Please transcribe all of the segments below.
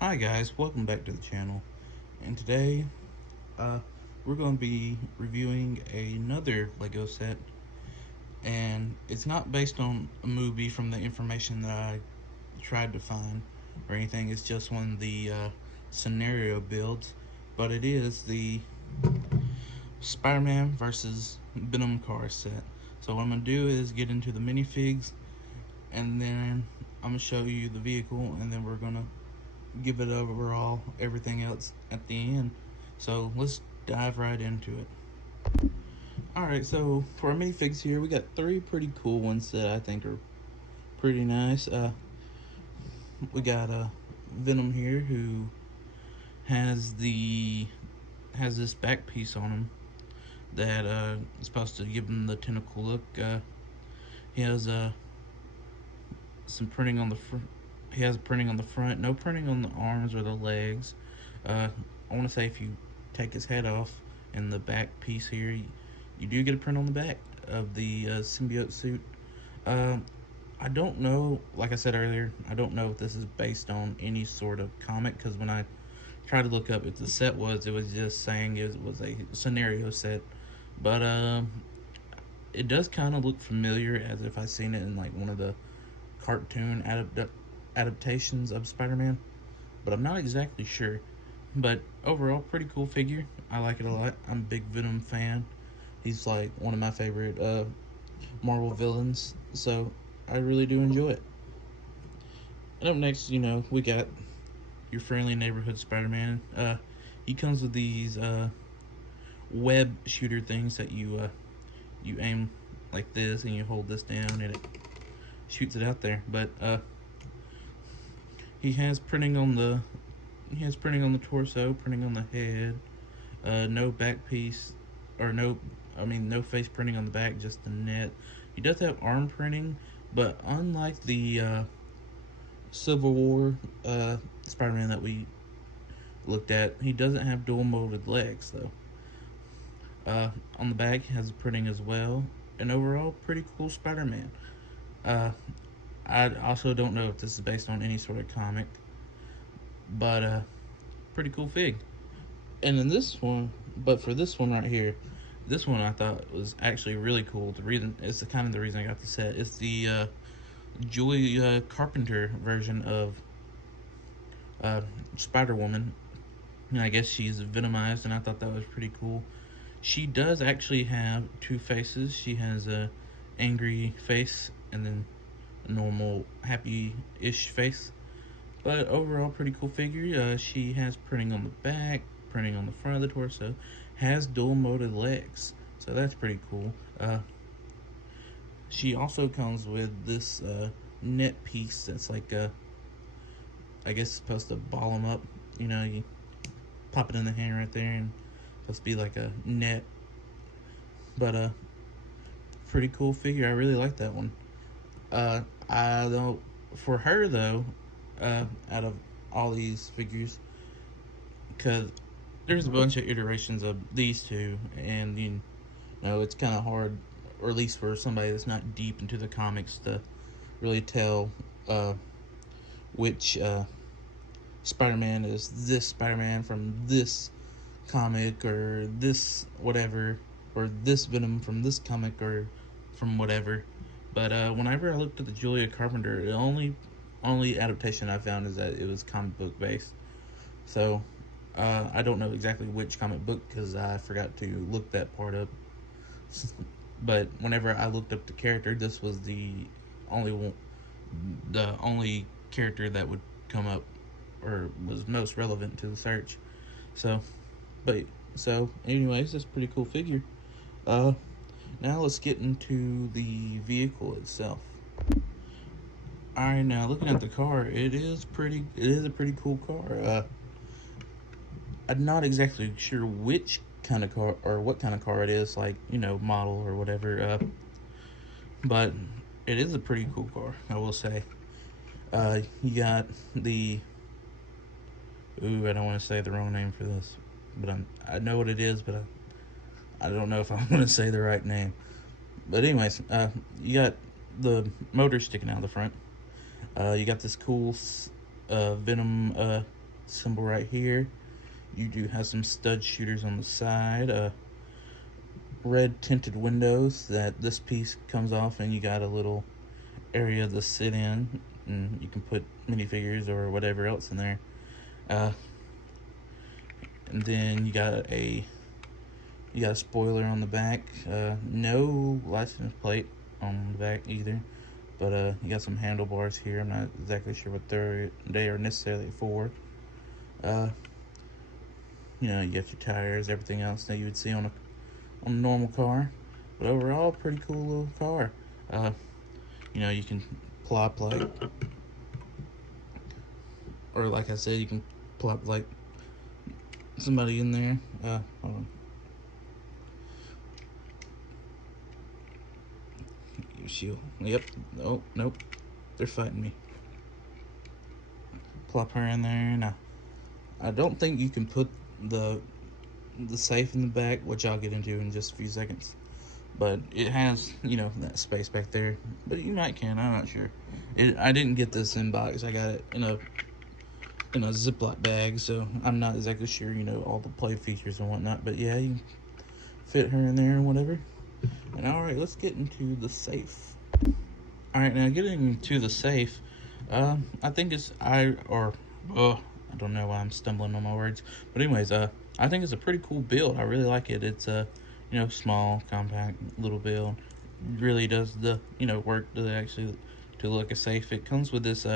Hi guys, welcome back to the channel. And today, we're going to be reviewing another Lego set, and it's not based on a movie from the information that I tried to find or anything. It's just one of the scenario builds, but it is the Spider-Man versus Venom car set. So what I'm going to do is get into the minifigs, and then I'm going to show you the vehicle, and then we're going to give it overall everything else at the end. So let's dive right into it. Alright, so for our minifigs here, we got three pretty cool ones that I think are pretty nice. We got Venom here, who has this back piece on him that is supposed to give him the tentacle look. He has some printing on the front. He has printing on the front, no printing on the arms or the legs. I want to say if you take his head off and the back piece here, you do get a print on the back of the symbiote suit. Uh, I don't know, like I said earlier, I don't know if this is based on any sort of comic, because when I tried to look up if the set was, it was just saying it was a scenario set. But it does kind of look familiar, as if I've seen it in like one of the cartoon adaptations of Spider-Man, but I'm not exactly sure. But overall, pretty cool figure. I like it a lot. I'm a big Venom fan. He's like one of my favorite Marvel villains, so I really do enjoy it. And up next, we got your friendly neighborhood Spider-Man. He comes with these web shooter things that you aim like this, and you hold this down, and it shoots it out there. But he has printing on the torso, printing on the head, no back piece, or no face printing on the back, just the net. He does have arm printing, but unlike the Civil War Spider-Man that we looked at, he doesn't have dual molded legs though. On the back, he has printing as well, and overall, pretty cool Spider-Man. Uh, I also don't know if this is based on any sort of comic, but pretty cool fig. And in this one, but for this one right here, this one I thought was actually really cool. The reason it's kind of the reason I got the set. It's the Julia Carpenter version of Spider Woman. And I guess she's venomized, and I thought that was pretty cool. She does actually have two faces. She has a angry face and then a normal happy-ish face. But overall, pretty cool figure. She has printing on the back, printing on the front of the torso, has dual molded legs, so that's pretty cool. She also comes with this net piece that's like, I guess, supposed to ball them up. You pop it in the hand right there, and it's supposed to be like a net. But pretty cool figure. I really like that one. I don't. For her though, out of all these figures, because there's a bunch of iterations of these two, and it's kind of hard, or at least for somebody that's not deep into the comics, to really tell which Spider-Man is this Spider-Man from this comic, or this whatever, or this Venom from this comic, or from whatever. But whenever I looked at the Julia Carpenter, the only adaptation I found is that it was comic book based. So I don't know exactly which comic book, because I forgot to look that part up. But whenever I looked up the character, this was only one, the only character that would come up, or was most relevant to the search. So, but anyways, that's a pretty cool figure. Uh, Now let's get into the vehicle itself. All right, now looking at the car, it is a pretty cool car. I'm not exactly sure which kind of car, or what kind of car it is, like, model or whatever. But it is a pretty cool car, I will say. You got the I don't want to say the wrong name for this, but I know what it is, but I don't know if I'm going to say the right name. But anyways, you got the motor sticking out of the front. You got this cool Venom symbol right here. You do have some stud shooters on the side. Red tinted windows that this piece comes off, and you got a little area to sit in, and you can put minifigures or whatever else in there. Uh, and then you got a spoiler on the back. No license plate on the back either, but you got some handlebars here. I'm not exactly sure what they are necessarily for. You know, you got your tires, everything else that you would see on a normal car. But overall, pretty cool little car. You know, you can plop like, or like I said, you can plop like somebody in there. Hold on. Shield. Yep. Oh, nope. They're fighting me. Plop her in there. Now, I don't think you can put the safe in the back, which I'll get into in just a few seconds. But it has, you know, that space back there. But you might can. I'm not sure. I didn't get this in box. I got it in a Ziploc bag, so I'm not exactly sure, you know, all the play features and whatnot. But yeah, you can fit her in there and whatever. And all right, let's get into the safe. All right, now getting into the safe, I think I don't know why I'm stumbling on my words, but anyways, I think it's a pretty cool build. I really like it. It's you know, small, compact, little build. Really does the, you know, work to actually to look a safe. It comes with this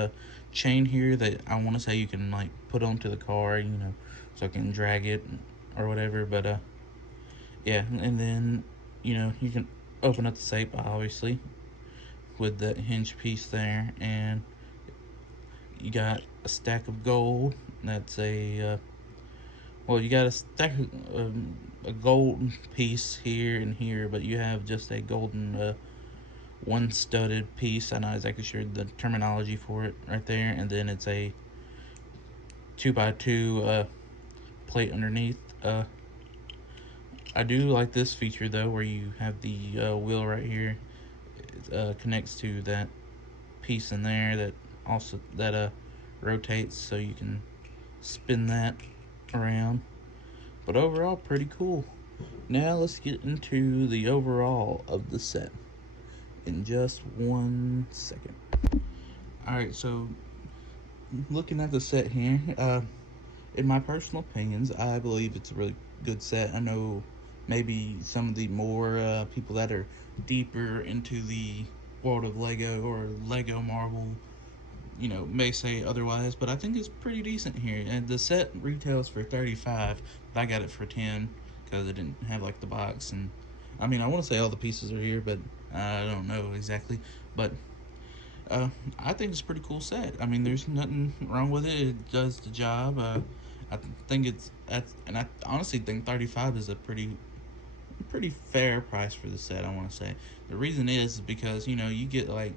chain here that I want to say you can like put onto the car, you know, so I can drag it or whatever. But yeah, and then you know you can open up the safe obviously with that hinge piece there, and you got a stack of gold. That's well, you got a stack of a gold piece here and here, but you have just a golden one studded piece. I'm not exactly sure the terminology for it right there, and then it's a 2x2 plate underneath. I do like this feature though, where you have the wheel right here. It connects to that piece in there that also rotates, so you can spin that around. But overall, pretty cool. Now let's get into the overall of the set in just 1 second. Alright, so looking at the set here, in my personal opinions, I believe it's a really good set. I know maybe some of the more people that are deeper into the world of Lego or Lego Marvel, you know, may say otherwise, but I think it's pretty decent here. And the set retails for $35, but I got it for 10 because it didn't have like the box. And I mean, I want to say all the pieces are here, but I don't know exactly. But I think it's a pretty cool set. I mean, there's nothing wrong with it. It does the job. I think and I honestly think 35 is a pretty fair price for the set. I want to say the reason is because, you know, you get like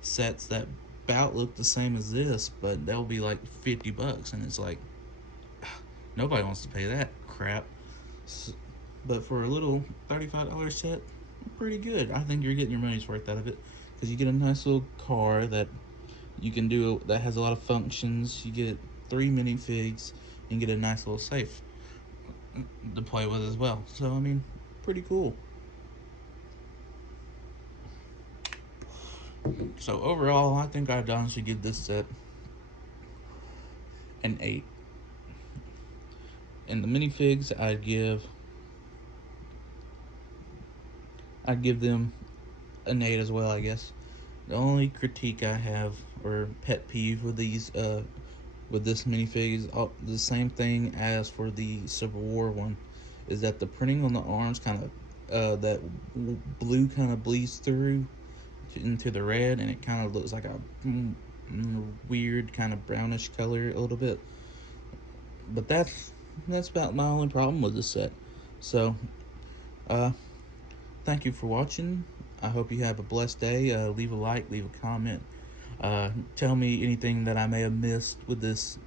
sets that about look the same as this, but they'll be like $50, and it's like nobody wants to pay that crap. But for a little $35 set, pretty good. I think you're getting your money's worth out of it, because you get a nice little car that you can do that has a lot of functions. You get 3 minifigs and get a nice little safe to play with as well. So I mean, pretty cool. So overall, I think I'd honestly give this set an 8. And the minifigs, I'd give them an 8 as well, I guess. The only critique I have, or pet peeve with with this minifig, is the same thing as for the Civil War one, is that the printing on the arms kind of that blue kind of bleeds through into the red, and it kind of looks like a weird kind of brownish color a little bit. But that's about my only problem with this set. So thank you for watching. I hope you have a blessed day. Leave a like, leave a comment, tell me anything that I may have missed with this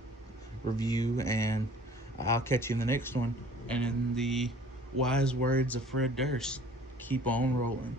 review, and I'll catch you in the next one. And in the wise words of Fred Durst, keep on rolling.